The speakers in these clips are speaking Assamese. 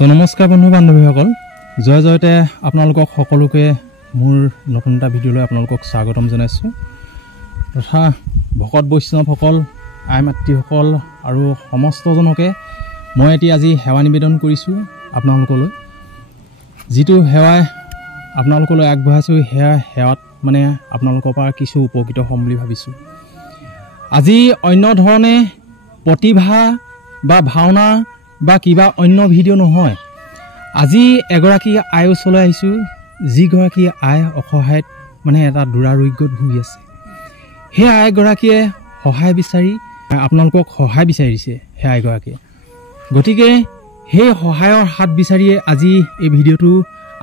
তো নমস্কাৰ বন্ধু বান্ধৱীসকল, জয় জয়তে আপোনালোকক সকলোকে মোৰ নতুন এটা ভিডিঅ'লৈ আপোনালোকক স্বাগতম জনাইছোঁ। তথা ভকত বৈষ্ণৱসকল, আই মাতৃসকল আৰু সমস্তজনকে মই এতিয়া আজি সেৱা নিবেদন কৰিছোঁ আপোনালোকলৈ। যিটো সেৱাই আপোনালোকলৈ আগবঢ়াইছোঁ সেয়া সেৱাত মানে আপোনালোকৰ পৰা কিছু উপকৃত হ'ম বুলি ভাবিছোঁ। আজি অন্য ধৰণে প্ৰতিভা বা ভাওনা বা কিবা অন্য ভিডিঅ' নহয়, আজি এগৰাকী আই ওচৰলৈ আহিছোঁ, যিগৰাকী আই অসহায়ত মানে এটা দুৰাৰোগ্যত ভুগি আছে। সেই আইগৰাকীয়ে সহায় বিচাৰি আপোনালোকক সহায় বিচাৰিছে সেই আইগৰাকীয়ে। গতিকে সেই সহায়ৰ হাত বিচাৰিয়ে আজি এই ভিডিঅ'টো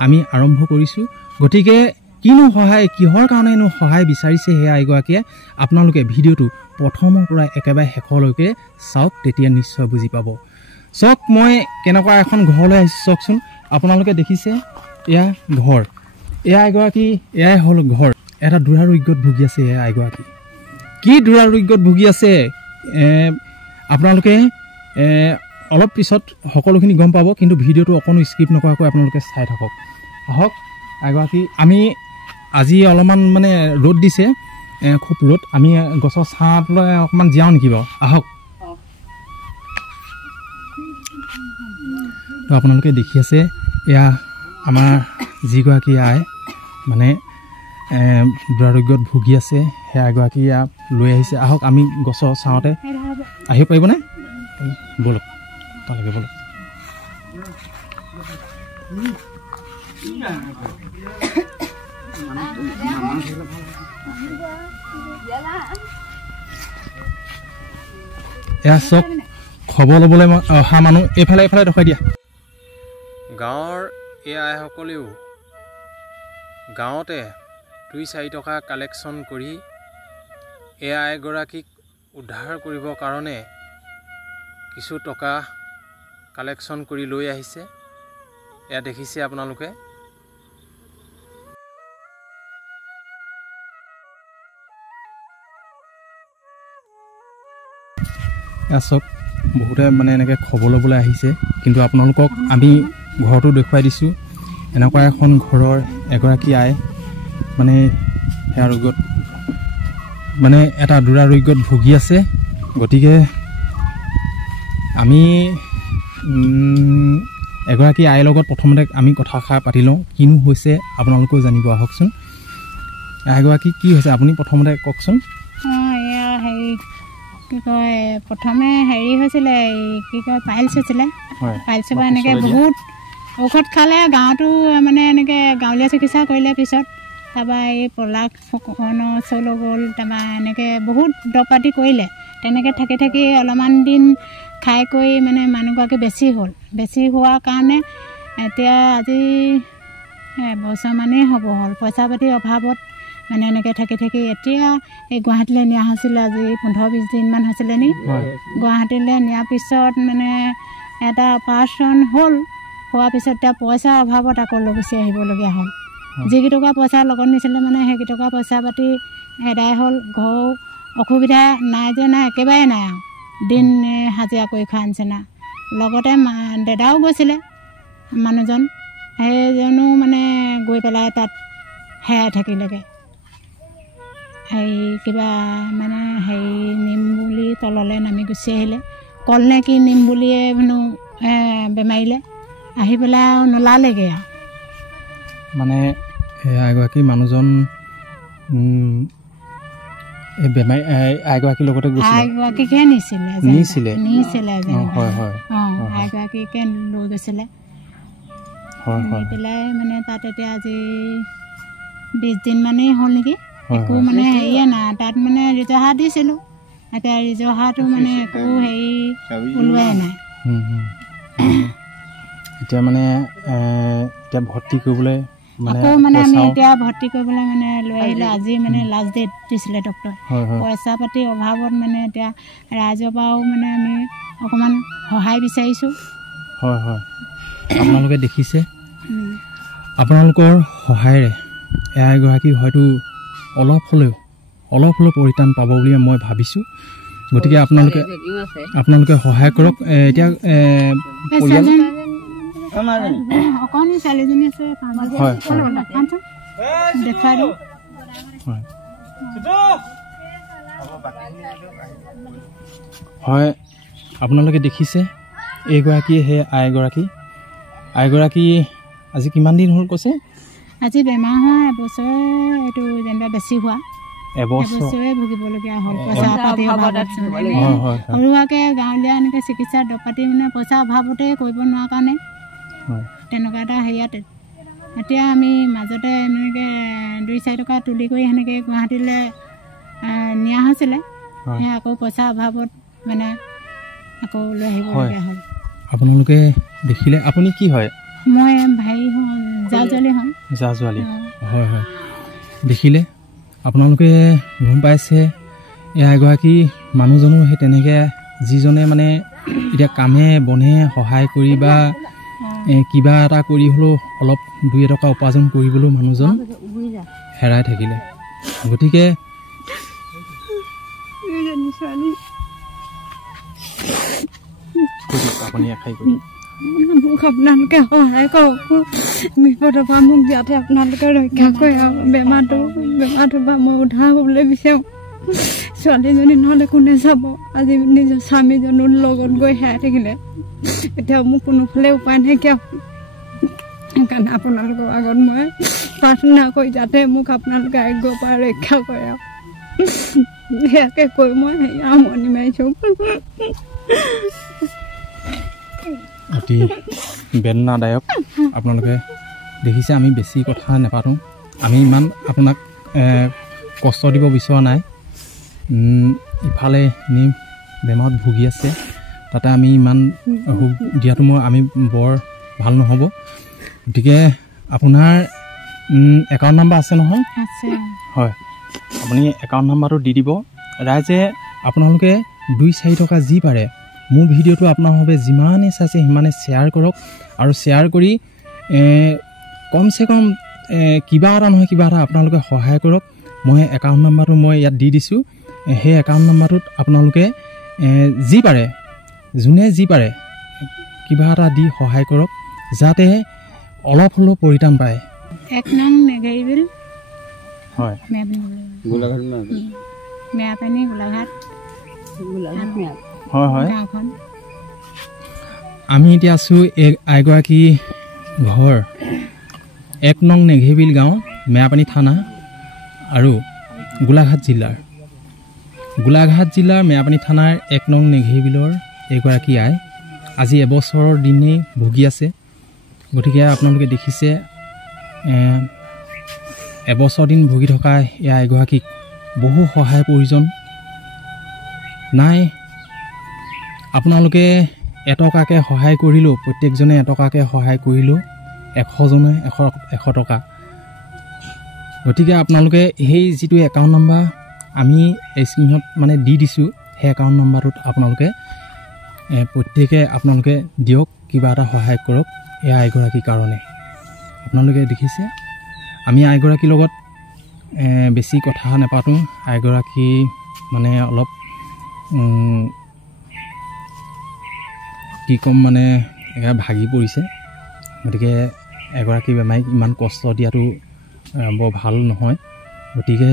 আমি আৰম্ভ কৰিছোঁ। গতিকে কিনো সহায়, কিহৰ কাৰণেনো সহায় বিচাৰিছে সেই আইগৰাকীয়ে, আপোনালোকে ভিডিঅ'টো প্ৰথমৰ পৰা একেবাৰে শেষলৈকে চাওক, তেতিয়া নিশ্চয় বুজি পাব। চাওক, মই কেনেকুৱা এখন ঘৰলৈ আহিছোঁ চাওকচোন। আপোনালোকে দেখিছে এয়া ঘৰ, এয়া এগৰাকী, এয়াই হ'ল ঘৰ। এটা দুৰাৰোগ্যত ভুগি আছে এয়া এগৰাকী। কি দুৰাৰোগ্যত ভুগি আছে আপোনালোকে অলপ পিছত সকলোখিনি গম পাব, কিন্তু ভিডিঅ'টো অকণো স্কিপ নকৰাকৈ আপোনালোকে চাই থাকক। আহক এগৰাকী, আমি আজি অলপমান মানে ৰ'দ দিছে, খুব ৰ'দ, আমি গছৰ ছাঁত লৈ অকণমান জীয়াওঁ নেকি বাৰু? আহক। তো আপোনালোকে দেখি আছে এয়া আমাৰ যিগৰাকী আই মানে দুৰাৰোগ্যত ভুগি আছে, সেয়া এগৰাকী ইয়াত লৈ আহিছে। আহক আমি গছৰ ছাঁতে আহিব পাৰিবনে? ব'লক তালৈকে ব'লক। এয়া চব খবৰ ল'বলৈ অহা মানুহ, এইফালে এইফালে দেখুৱাই দিয়া। গাঁৱৰ এই আইসকলেও গাঁৱতে 2-4 টকা কালেকশ্যন কৰি এই আইগৰাকীক উদ্ধাৰ কৰিবৰ কাৰণে কিছু টকা কালেকশ্যন কৰি লৈ আহিছে। এয়া দেখিছে আপোনালোকে। এয়া চব বহুতে মানে এনেকৈ খবৰ ল'বলৈ আহিছে, কিন্তু আপোনালোকক আমি ঘৰটো দেখুৱাই দিছোঁ। এনেকুৱা এখন ঘৰৰ এগৰাকী আই মানে সেয়া ৰোগত মানে এটা দুৰাৰোগ্যত ভুগি আছে। গতিকে আমি এগৰাকী আইৰ লগত প্ৰথমতে আমি কথাষাৰ পাতি লওঁ, কিনো হৈছে আপোনালোকেও জানিব। আহকচোন, এগৰাকী কি হৈছে আপুনি প্ৰথমতে কওকচোন। এয়া হেৰি কি কয়, প্ৰথমে হেৰি হৈছিলে, কি কয় পাইলছ হৈছিলে। পাইলছৰ পৰা এনেকৈ বহুত ঔষধ খালে, গাঁৱতো মানে এনেকৈ গাঁৱলীয়া চিকিৎসা কৰিলে। পিছত তাৰপৰা এই পলাক ফুকনৰ ওচৰলৈ গ'ল, তাৰপৰা এনেকৈ বহুত দৰৱ পাতি কৰিলে। তেনেকৈ থাকি থাকি অলপমান দিন খাই কৰি মানে মানুহগৰাকী বেছি হ'ল। বেছি হোৱাৰ কাৰণে এতিয়া আজি এবছৰমানেই হ'ব হ'ল, পইচা পাতিৰ অভাৱত মানে এনেকৈ থাকি থাকি এতিয়া এই গুৱাহাটীলৈ নিয়া হৈছিলে। আজি 15-20 দিনমান হৈছিলে নি, গুৱাহাটীলৈ নিয়াৰ পিছত মানে এটা অপাৰেশ্যন হ'ল। হোৱাৰ পিছত এতিয়া পইচাৰ অভাৱত আকৌ লৈ গুচি আহিবলগীয়া হ'ল। যিকেইটকা পইচা লগত নিছিলে মানে সেইকেইটকা পইচা পাতি এদাই হ'ল। ঘৰৰ অসুবিধা নাই যে নাই, একেবাৰে নাই আৰু দিন হাজিৰা কৰি খোৱা নিচিনা। লগতে দাদাও গৈছিলে মানুহজন, সেইজনো মানে গৈ পেলাই তাত হেৰাই থাকিলেগৈ। হেৰি কিবা মানে হেৰি নিম বুলি তললৈ নামি গুচি আহিলে, কল নে কি নিম বুলিয়ে মানে বেমাৰীলে আহি পেলাই আৰু নোলালেগৈ আৰু। মানে এগৰাকী মানুহজন এই বেমাৰী আইগৰাকীৰ লগতে গৈছিলে, আইগৰাকীকে নিছিলে হয় হয়, আইগৰাকীকে লৈ গৈছিলে। নি পেলাই মানে তাত এতিয়া আজি 20 দিনমানেই হ'ল নেকি, একো মানে হেৰিয়ে নাই। তাত মানে ৰিজহা দিছিলোঁ, এতিয়া ৰিজহাটো মানে একো হেৰি ওলোৱাই নাই। এতিয়া মানে এতিয়া ভৰ্তি কৰিবলৈ আকৌ মানে আমি এতিয়া ভৰ্তি কৰিবলৈ মানে লৈ আহিলোঁ। আজি মানে লাষ্ট ডেট দিছিলে ডক্টৰে। পইচা পাতিৰ অভাৱত মানে এতিয়া ৰাইজৰ পৰাও মানে আমি অকণমান সহায় বিচাৰিছোঁ। হয় হয়, আপোনালোকে দেখিছে, আপোনালোকৰ সহায়েৰে এগৰাকী হয়তো অলপ হ'লেও পৰিত্ৰাণ পাব বুলি মই ভাবিছোঁ। গতিকে আপোনালোকে সহায় কৰক। এতিয়া অকণি ছোৱালীজনী আছে দেখাই দিওঁ হয় আপোনালোকে দেখিছে এইগৰাকী সেই আইগৰাকী আজি কিমান দিন হ'ল কৈছে আজি বেমাৰ হোৱা এবছৰ এইটো যেনিবা বেছি হোৱা এবছৰে ভুগিবলগীয়া হ'ল পইচা পাতি অভাৱত সৰুৱাকৈ গাঁৱলীয়া এনেকৈ চিকিৎসাৰ দৰৱ পাতি মানে পইচা অভাৱতে কৰিব নোৱাৰা কাৰণে তেনেকুৱা এটা হেৰিয়াত এতিয়া আমি মাজতে এনেকৈ 2-4 টকা তুলি কৰি সেনেকৈ গুৱাহাটীলৈ নিয়া হৈছিলে সেই আকৌ পইচা অভাৱত মানে আকৌ লৈ আহিবলগীয়া হ'ল আপোনালোকে দেখিলে আপুনি কি হয় মই ভাই হওঁ জা-জোৱালী হওঁ জা-জোৱালী হয় হয় দেখিলে আপোনালোকে গম পাইছে এই এগৰাকী মানুহজনো সেই তেনেকৈ যিজনে মানে এতিয়া কামে বনে সহায় কৰি বা কিবা এটা কৰি হ'লেও অলপ 2 টকা উপাৰ্জন কৰিবলৈও মানুহজন হেৰাই থাকিলে গতিকে আপুনি এখাই কৰি মোক আপোনালোকে সহায় কৰক বিপদৰ পৰা মোক যাতে আপোনালোকে ৰক্ষা কৰে আৰু বেমাৰটোৰ পৰা মই উদ্ধাৰ হ'বলৈ বিচাৰোঁ ছোৱালীজনী নহ'লে কোনে চাব আজি নিজৰ স্বামীজনৰ লগত গৈ হেৰাই থাকিলে এতিয়া মোক কোনোফালে উপায় নাইকিয়া সেইকাৰণে আপোনালোকৰ আগত মই প্ৰাৰ্থনা কৰি যাতে মোক আপোনালোকে আৰোগ্যৰ পৰা ৰক্ষা কৰে আৰু সেয়াকে কৈ মই আমনি মাৰিছোঁ অতি বেদনাদায়ক আপোনালোকে দেখিছে আমি বেছি কথা নাপাতোঁ আমি ইমান আপোনাক কষ্ট দিব বিচৰা নাই ইফালে নি বেমাৰত ভুগি আছে তাতে আমি ইমান সুখ দিয়াটো আমি বৰ ভাল নহ'ব গতিকে আপোনাৰ একাউণ্ট নাম্বাৰ আছে নহয় হয় আপুনি একাউণ্ট নাম্বাৰটো দি দিব ৰাইজে আপোনালোকে 2-4 টকা যি পাৰে মোৰ ভিডিঅ'টো আপোনালোকে যিমানে চাইছে সিমানে শ্বেয়াৰ কৰক আৰু শ্বেয়াৰ কৰি কমচে কম কিবা এটা নহয় কিবা এটা আপোনালোকে সহায় কৰক মই একাউণ্ট নাম্বাৰটো মই ইয়াত দি দিছোঁ সেই একাউণ্ট নাম্বাৰটোত আপোনালোকে যি পাৰে যোনে যি পাৰে কিবা এটা দি সহায় কৰক যাতে অলপ হ'লেও পৰিত্ৰাণ পায় 1 নং নেঘেৰিবিল হয় মেয়াপানী গোলাঘাট হয় হয় আমি এতিয়া আছোঁ এই আইগৰাকী ঘৰ 1 নং নেঘেৰিবিল গাঁও মেয়াপানী থানা আৰু গোলাঘাট জিলাৰ মেয়াপানী থানাৰ 1 নং নেঘেৰিবিলৰ এগৰাকী আই আজি এবছৰৰ দিনেই ভুগি আছে গতিকে আপোনালোকে দেখিছে এবছৰ দিন ভুগি থকা এই আইগৰাকীক বহু সহায় প্ৰয়োজন নাই আপোনালোকে এটকাকৈ সহায় কৰিলেও প্ৰত্যেকজনে এটকাকৈ সহায় কৰিলেও 100 জনে 100 টকা গতিকে আপোনালোকে সেই যিটো একাউণ্ট নাম্বাৰ আমি স্ক্ৰীনত মানে দি দিছোঁ সেই একাউণ্ট নাম্বাৰটোত আপোনালোকে প্ৰত্যেকে আপোনালোকে দিয়ক কিবা এটা সহায় কৰক এই আইগৰাকীৰ কাৰণে আপোনালোকে দেখিছে আমি আইগৰাকীৰ লগত বেছি কথা নাপাতোঁ আইগৰাকী মানে অলপ কি ক'ম মানে ভাগি পৰিছে গতিকে এগৰাকী বেমাৰীক ইমান কষ্ট দিয়াটো বৰ ভাল নহয় গতিকে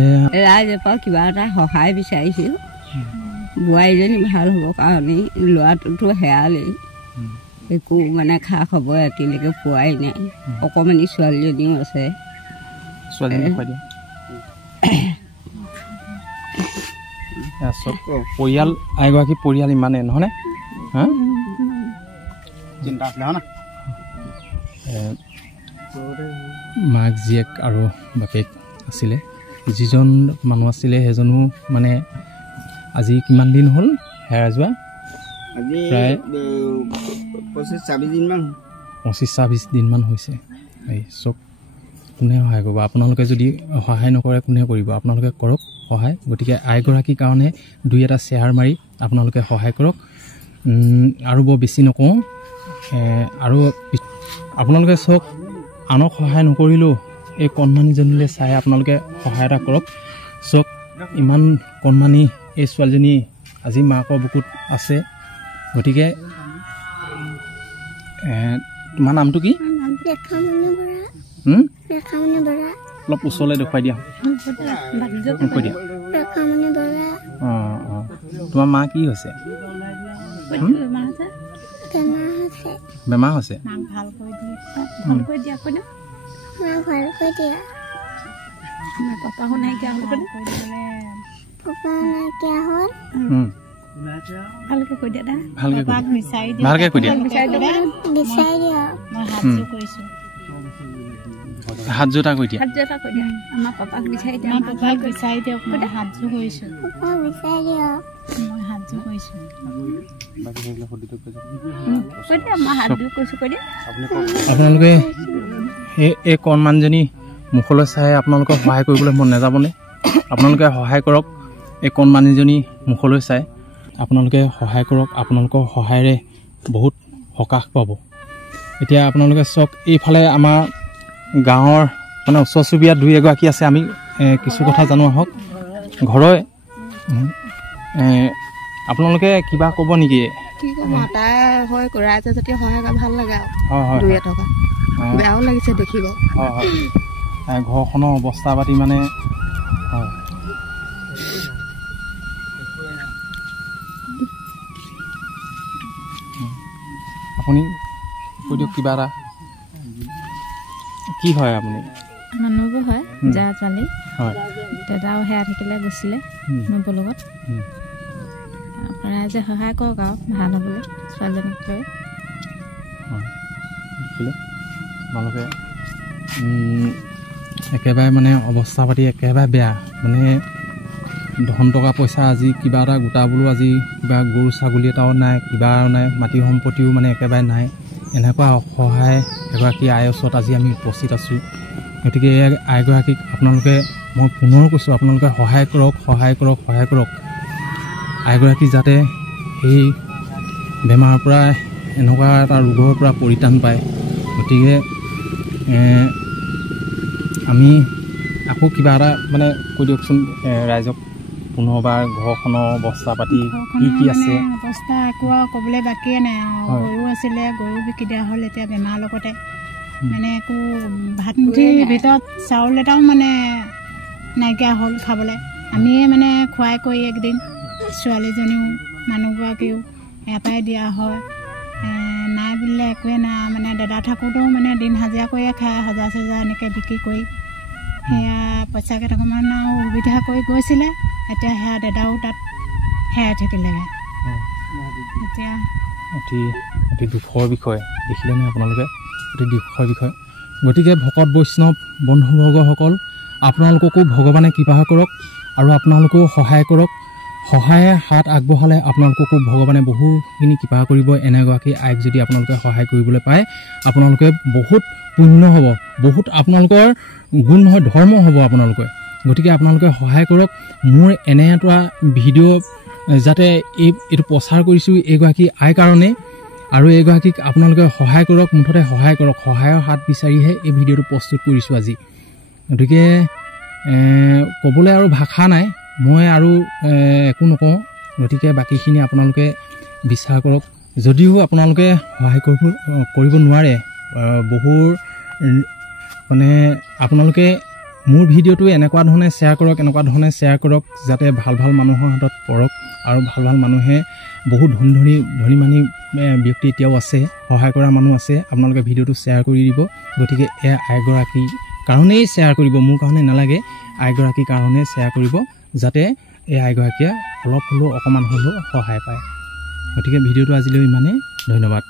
ৰাইজৰ পৰা কিবা এটা সহায় বিচাৰিছোঁ বোৱাৰীজনী ভাল হ'ব কাৰণে ল'ৰাটোতো হেৰালেই একো মানে খা খবৰ এতিয়ালৈকে পোৱাই নাই অকণমানি ছোৱালীজনীও আছে পৰিয়াল এগৰাকী পৰিয়াল ইমানে নহয়নে মাক জীয়েক আৰু বাপেক আছিলে যিজন মানুহ আছিলে সেইজনো মানে আজি কিমান দিন হ'ল হেৰাই যোৱা প্ৰায় 25-26 দিনমান হৈছে এই চব কোনে সহায় কৰিব আপোনালোকে যদি সহায় নকৰে কোনে কৰিব আপোনালোকে কৰক সহায় গতিকে আইগৰাকীৰ কাৰণে 2 এটা শ্বেয়াৰ মাৰি আপোনালোকে সহায় কৰক আৰু বৰ বেছি নকওঁ আৰু আপোনালোকে চাওক আনক সহায় নকৰিলেও এই কণমানিজনীলৈ চাই আপোনালোকে সহায় এটা কৰক চাওক ইমান কণমানি এই ছোৱালীজনী আজি মাকৰ বুকুত আছে গতিকে তোমাৰ নামটো কি অলপ ওচৰলৈ দেখুৱাই দিয়া কৈ দিয়া তোমাৰ মা কি হৈছে বেমাৰ হৈছে ভালকে কৈ দিয়া হাত জোতা কৈ দিয়া আমাৰ পাপাক বিচাৰি দিয়ক মই হাতযোৰ কৰিছোঁ আপোনালোকে এই কণমানজনী মুখলৈ চাই আপোনালোকক সহায় কৰিবলৈ মন নাযাবনে আপোনালোকে সহায় কৰক এই কণমানিজনী মুখলৈ চাই আপোনালোকে সহায় কৰক আপোনালোকৰ সহায়েৰে বহুত সকাহ পাব এতিয়া আপোনালোকে চাওক এইফালে আমাৰ গাঁৱৰ মানে ওচৰ চুবুৰীয়া দুই এগৰাকী আছে আমি কিছু কথা জানো আহক ঘৰৰে আপোনালোকে কিবা ক'ব নেকি কি ক'ব তাই হয় ৰাইজে যেতিয়া সহায় কৰা ভাল লাগে আৰু দুই এটকা বেয়াও লাগিছে দেখিব হয় হয় ঘৰখনৰ অৱস্থা পাতি মানে হয় আপুনি কৈ দিয়ক কিবা এটা কি হয় আপুনি মানুহবোৰ হয় যা ছোৱালী হয় দাদাও সেয়া থাকিলে গৈছিলে মোৰ লগত ৰাইজে সহায় কৰক আৰু ভাল হ'বলৈ ছোৱালীজনীক লৈ তোমালোকে একেবাৰে মানে অৱস্থা পাতি একেবাৰে বেয়া মানে ধন টকা পইচা আজি কিবা এটা গোটাবলৈও আজি কিবা গৰু ছাগলী এটাও নাই কিবাও নাই মাটি সম্পত্তিও মানে একেবাৰে নাই এনেকুৱা অসহায় এগৰাকী আইৰ ওচৰত আজি আমি উপস্থিত আছোঁ গতিকে এই আইগৰাকীক আপোনালোকে মই পুনৰ কৈছোঁ আপোনালোকে সহায় কৰক আইগৰাকী যাতে এই বেমাৰৰ পৰা এনেকুৱা এটা ৰোগৰ পৰা পৰিত্ৰাণ পায় গতিকে আমি আকৌ কিবা এটা মানে কৈ দিয়কচোন ৰাইজক পুনৰবাৰ ঘৰখনৰ অৱস্থা পাতি কি আছে অৱস্থা একো ক'বলৈ বাকীয়ে নাই গৰু আছিলে গৰু বিকি দিয়া হ'ল এতিয়া বেমাৰৰ লগতে মানে একো ভাত মুঠিৰ ভিতৰত চাউল এটাও মানে নাইকিয়া হ'ল খাবলৈ আমিয়ে মানে খুৱাই কৰি একদিন ছোৱালীজনীও মানুহগৰাকীও ইয়াৰ পৰাই দিয়া হয় নাই বুলিলে একোৱে নাই মানে দাদা থাকোঁতেও মানে দিন হাজিৰা কৰিয়ে খায় 1000 এনেকৈ বিক্ৰী কৰি সেয়া পইচা কেইটকামান আৰু সুবিধা কৰি গৈছিলে এতিয়া সেয়া দাদাও তাত হেৰাই থাকিলেগৈ এতিয়া অতি দুখৰ বিষয় দেখিলেনে আপোনালোকে অতি দুখৰ বিষয় গতিকে ভকত বৈষ্ণৱ বন্ধুবৰ্গসকল আপোনালোককো ভগৱানে কৃপা কৰক আৰু আপোনালোকেও সহায় কৰক সহায়ে হাত আগবঢ়ালে আপোনালোককো ভগৱানে বহুখিনি কৃপা কৰিব এনেগৰাকী আইক যদি আপোনালোকে সহায় কৰিবলৈ পায় আপোনালোকে বহুত পুণ্য হ'ব বহুত আপোনালোকৰ গুণ হয় ধৰ্ম হ'ব আপোনালোকে গতিকে আপোনালোকে সহায় কৰক মোৰ এনে এটা ভিডিঅ' যাতে এইটো প্ৰচাৰ কৰিছোঁ এইগৰাকী আইৰ কাৰণে আৰু এইগৰাকীক আপোনালোকে সহায় কৰক মুঠতে সহায় কৰক সহায়ৰ হাত বিচাৰিহে এই ভিডিঅ'টো প্ৰস্তুত কৰিছোঁ আজি গতিকে ক'বলৈ আৰু ভাষা নাই মই আৰু একো নকওঁ গতিকে বাকীখিনি আপোনালোকে বিচাৰ কৰক যদিও আপোনালোকে সহায় কৰিব নোৱাৰে বহুৰ মানে আপোনালোকে মোৰ ভিডিঅ'টো এনেকুৱা ধৰণে শ্বেয়াৰ কৰক যাতে ভাল মানুহৰ হাতত পৰক আৰু ভাল মানুহে বহুত ধনী মানী ব্যক্তি এতিয়াও আছে সহায় কৰা মানুহ আছে আপোনালোকে ভিডিঅ'টো শ্বেয়াৰ কৰি দিব গতিকে এই আইগৰাকীৰ কাৰণেই শ্বেয়াৰ কৰিব মোৰ কাৰণে নালাগে আইগৰাকীৰ কাৰণে শ্বেয়াৰ কৰিব যাতে এই আইগৰাকীয়ে অলপ হ'লেও অকণমান হ'লেও সহায় পায় গতিকে ভিডিঅ'টো আজিলৈ ইমানেই ধন্যবাদ